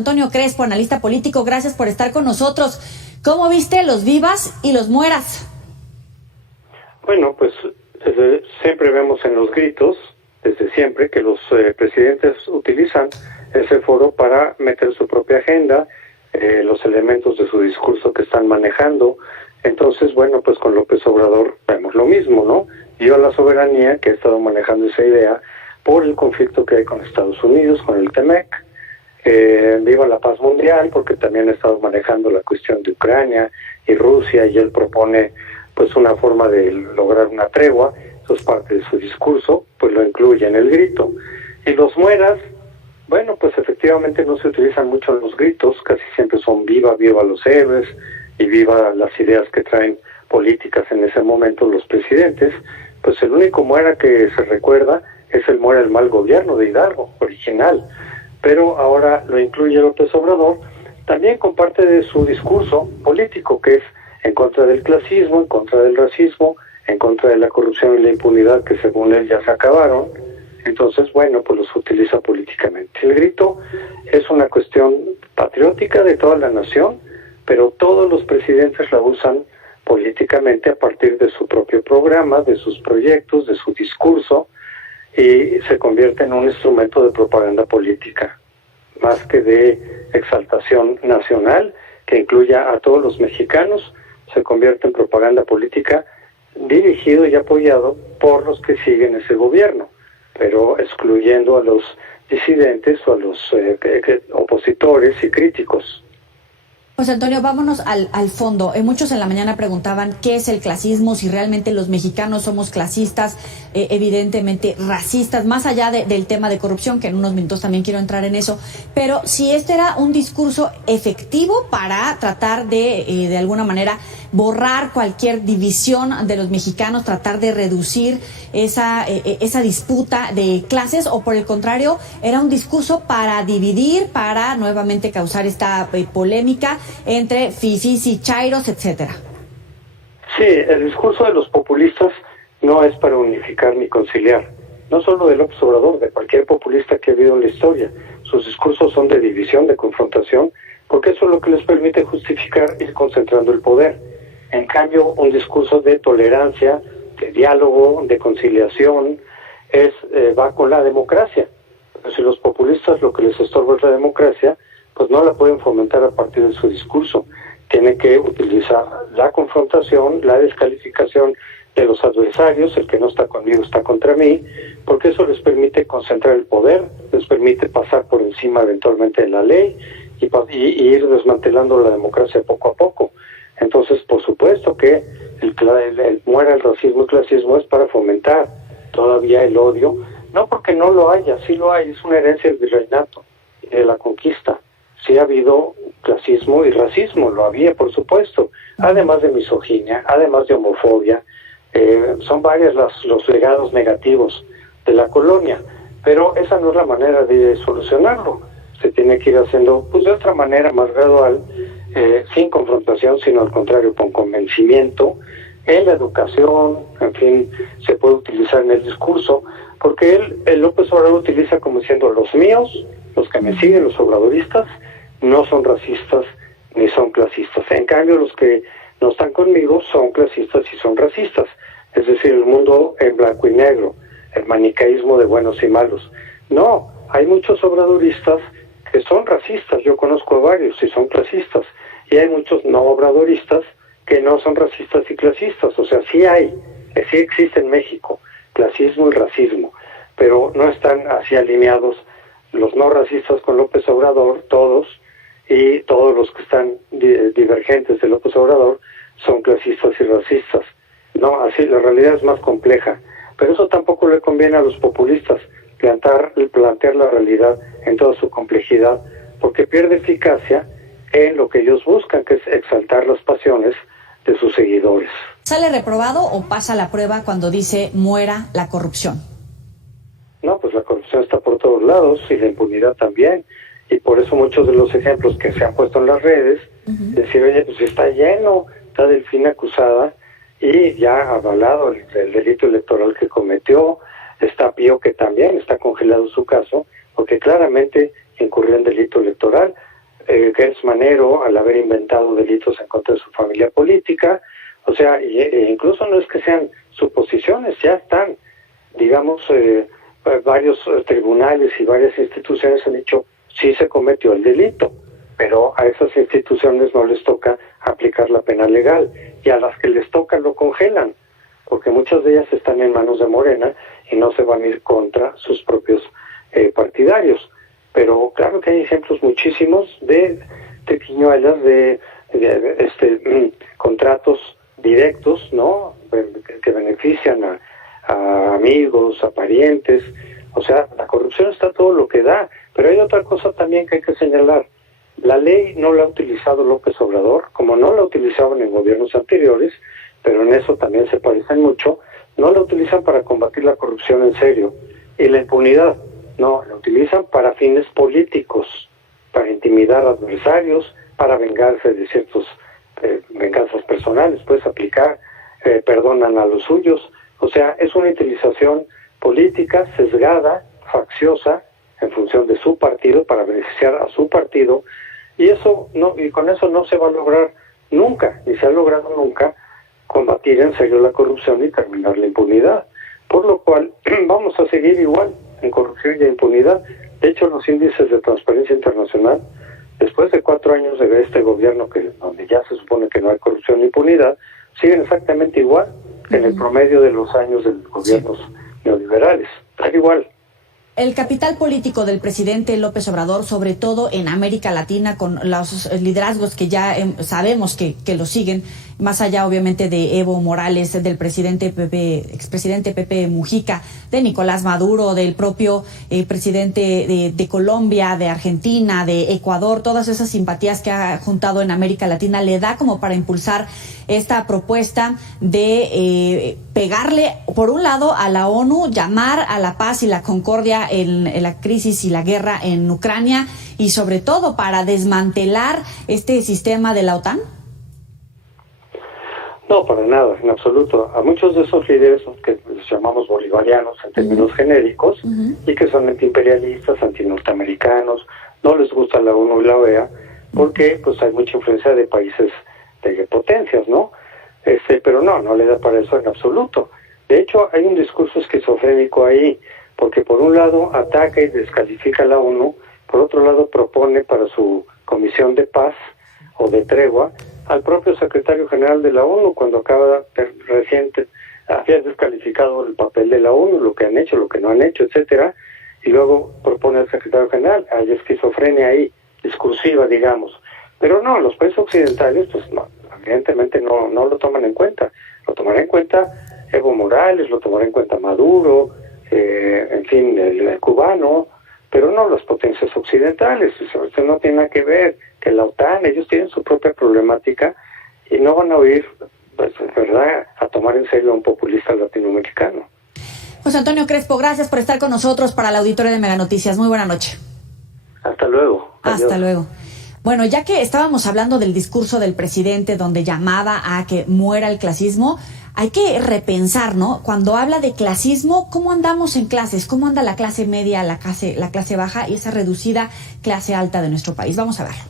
Antonio Crespo, analista político, gracias por estar con nosotros. ¿Cómo viste los vivas y los mueras? Bueno, pues siempre vemos en los gritos, desde siempre, que los presidentes utilizan ese foro para meter su propia agenda, los elementos de su discurso que están manejando. Entonces, bueno, pues con López Obrador vemos lo mismo, ¿no? Dio a la soberanía, que ha estado manejando esa idea por el conflicto que hay con Estados Unidos, con el TEMEC. Viva la paz mundial, porque también ha estado manejando la cuestión de Ucrania y Rusia, y él propone pues una forma de lograr una tregua. Eso es parte de su discurso, pues lo incluye en el grito. Y los mueras, bueno, pues efectivamente no se utilizan mucho los gritos, casi siempre son viva, viva los héroes y viva las ideas que traen políticas en ese momento los presidentes. Pues el único muera que se recuerda es el muera el mal gobierno de Hidalgo, original. Pero ahora lo incluye López Obrador, también con parte de su discurso político, que es en contra del clasismo, en contra del racismo, en contra de la corrupción y la impunidad, que según él ya se acabaron. Entonces, bueno, pues los utiliza políticamente. El grito es una cuestión patriótica de toda la nación, pero todos los presidentes la usan políticamente a partir de su propio programa, de sus proyectos, de su discurso, y se convierte en un instrumento de propaganda política, más que de exaltación nacional, que incluya a todos los mexicanos. Se convierte en propaganda política dirigido y apoyado por los que siguen ese gobierno, pero excluyendo a los disidentes o a los opositores y críticos. José Antonio, vámonos al fondo. Muchos en la mañana preguntaban qué es el clasismo, si realmente los mexicanos somos clasistas, evidentemente racistas, más allá del tema de corrupción, que en unos minutos también quiero entrar en eso, pero si este era un discurso efectivo para tratar de alguna manera borrar cualquier división de los mexicanos, tratar de reducir esa disputa de clases, o por el contrario, era un discurso para dividir, para nuevamente causar esta polémica entre fifís y chairos, etcétera. Sí, el discurso de los populistas no es para unificar ni conciliar. No solo de López Obrador, de cualquier populista que ha habido en la historia. Sus discursos son de división, de confrontación, porque eso es lo que les permite justificar ir concentrando el poder. En cambio, un discurso de tolerancia, de diálogo, de conciliación, va con la democracia. Pero si los populistas lo que les estorba es la democracia, pues no la pueden fomentar a partir de su discurso. Tienen que utilizar la confrontación, la descalificación de los adversarios, el que no está conmigo está contra mí, porque eso les permite concentrar el poder, les permite pasar por encima eventualmente de la ley y ir desmantelando la democracia poco a poco. Entonces, por supuesto que el muera el racismo y clasismo es para fomentar todavía el odio, no porque no lo haya, sí lo hay, es una herencia del virreinato y de la conquista. Sí ha habido clasismo y racismo, lo había, por supuesto, además de misoginia, además de homofobia. Son varios los legados negativos de la colonia, pero esa no es la manera de solucionarlo. Se tiene que ir haciendo pues de otra manera, más gradual, sin confrontación, sino al contrario, con convencimiento, en la educación, en fin, se puede utilizar en el discurso, porque el López Obrador utiliza como diciendo: los míos, los que me siguen, los obradoristas, no son racistas ni son clasistas. En cambio, los que no están conmigo son clasistas y son racistas. Es decir, el mundo en blanco y negro, el manicaísmo de buenos y malos. No, hay muchos obradoristas que son racistas, yo conozco a varios y son clasistas, y hay muchos no obradoristas que no son racistas y clasistas. O sea, sí existe en México clasismo y racismo, pero no están así alineados los no racistas con López Obrador, todos, y todos los que están divergentes de López Obrador son clasistas y racistas. No, así la realidad es más compleja, pero eso tampoco le conviene a los populistas, plantear la realidad en toda su complejidad, porque pierde eficacia en lo que ellos buscan, que es exaltar las pasiones de sus seguidores. ¿Sale reprobado o pasa la prueba cuando dice muera la corrupción? No, pues la corrupción está por todos lados y la impunidad también, y por eso muchos de los ejemplos que se han puesto en las redes, decir, oye, pues está lleno, está Delfina acusada y ya avalado el delito electoral que cometió, está Pío, que también está congelado su caso, porque claramente incurrió en delito electoral. Gertz Manero al haber inventado delitos en contra de su familia política. O sea, incluso no es que sean suposiciones, ya están, digamos, varios tribunales y varias instituciones han dicho sí se cometió el delito, pero a esas instituciones no les toca aplicar la pena legal, y a las que les toca lo congelan, porque muchas de ellas están en manos de Morena y no se van a ir contra sus propios partidarios. Pero claro que hay ejemplos muchísimos de triquiñuelas, de contratos directos, ¿no? Que benefician a amigos, a parientes. O sea, la corrupción está todo lo que da. Pero hay otra cosa también que hay que señalar. La ley no la ha utilizado López Obrador, como no la utilizaban en gobiernos anteriores, pero en eso también se parecen mucho. No la utilizan para combatir la corrupción en serio. Y la impunidad, no, la utilizan para fines políticos, para intimidar a adversarios, para vengarse de ciertos venganzas personales, puedes aplicar, perdonan a los suyos. O sea, es una utilización política sesgada, facciosa, en función de su partido, para beneficiar a su partido, y eso no, y con eso no se va a lograr nunca, ni se ha logrado nunca combatir en serio la corrupción y terminar la impunidad. Por lo cual vamos a seguir igual en corrupción y impunidad. De hecho, los índices de Transparencia Internacional, después de 4 años de este gobierno, donde ya se supone que no hay corrupción ni impunidad, siguen exactamente igual que en el promedio de los años de los gobiernos neoliberales. Está igual. El capital político del presidente López Obrador, sobre todo en América Latina, con los liderazgos que ya sabemos que lo siguen, más allá obviamente de Evo Morales, del expresidente Pepe Mujica, de Nicolás Maduro, del propio presidente de Colombia, de Argentina, de Ecuador, todas esas simpatías que ha juntado en América Latina, le da como para impulsar esta propuesta de pegarle, por un lado, a la ONU, llamar a la paz y la concordia en la crisis y la guerra en Ucrania, y sobre todo para desmantelar este sistema de la OTAN? No, para nada, en absoluto. A muchos de esos líderes que los llamamos bolivarianos en términos genéricos, y que son antiimperialistas, antinorteamericanos, no les gusta la ONU y la OEA, porque pues hay mucha influencia de países de potencias, ¿no? Pero no le da para eso en absoluto. De hecho, hay un discurso esquizofrénico ahí, porque por un lado ataca y descalifica a la ONU, por otro lado propone para su comisión de paz o de tregua al propio secretario general de la ONU, cuando acaba reciente, había descalificado el papel de la ONU, lo que han hecho, lo que no han hecho, etcétera, y luego propone al secretario general. Hay esquizofrenia ahí, discursiva, digamos. Pero no, los países occidentales, pues no, evidentemente no lo toman en cuenta. Lo tomará en cuenta Evo Morales, lo tomará en cuenta Maduro, en fin, el cubano, pero no las potencias occidentales. Eso no tiene nada que ver, que la OTAN, ellos tienen su propia problemática y no van a oír, pues, ¿verdad?, a tomar en serio a un populista latinoamericano. José Antonio Crespo, gracias por estar con nosotros para el auditorio de Mega Noticias. Muy buena noche. Hasta luego. Adiós. Hasta luego. Bueno, ya que estábamos hablando del discurso del presidente donde llamaba a que muera el clasismo, hay que repensar, ¿no? Cuando habla de clasismo, ¿cómo andamos en clases? ¿Cómo anda la clase media, la clase baja y esa reducida clase alta de nuestro país? Vamos a verlo.